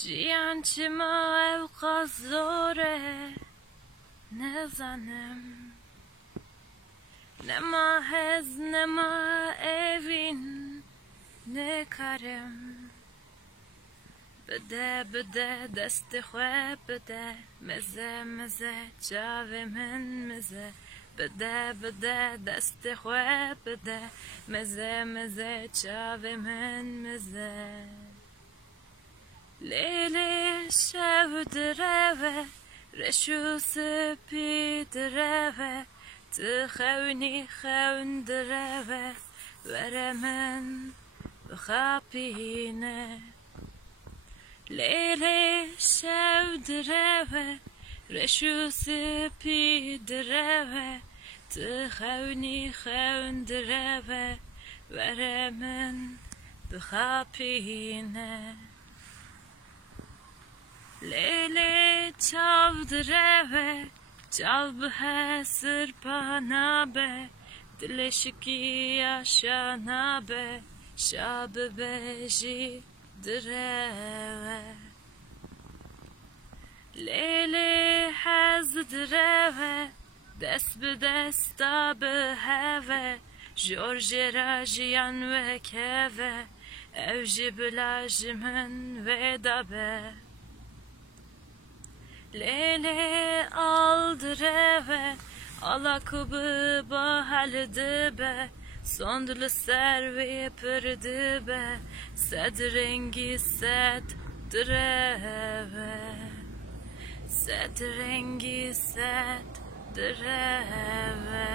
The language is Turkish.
Jiyan çima ev qazore nezanem Nema hez nema evin ne karem Bide desti xwe bide Meze çavê min mize Bide desti xwe bide Meze çavê min mize Lêlê şev direve Reşû spî direve Tu xewnî xewn direve Were min bixapîne Lêlê şev direve Reşû spî direve Tu xewnî xewn direve Were min bixapîne Lêlê çav direve Çav bihe sirpa nabe Dilê şikiya şa nabe Şa bibêjî direve Lêlê hez direve Dest bi desta biheve Jor jêra jiyan vekeve Ew jî bila ji min vêdabe Lêlê al direve Ala ku bi bahel dibe Sond li ser wê pir dibe Sed rengî sed direve Sed rengî sed direve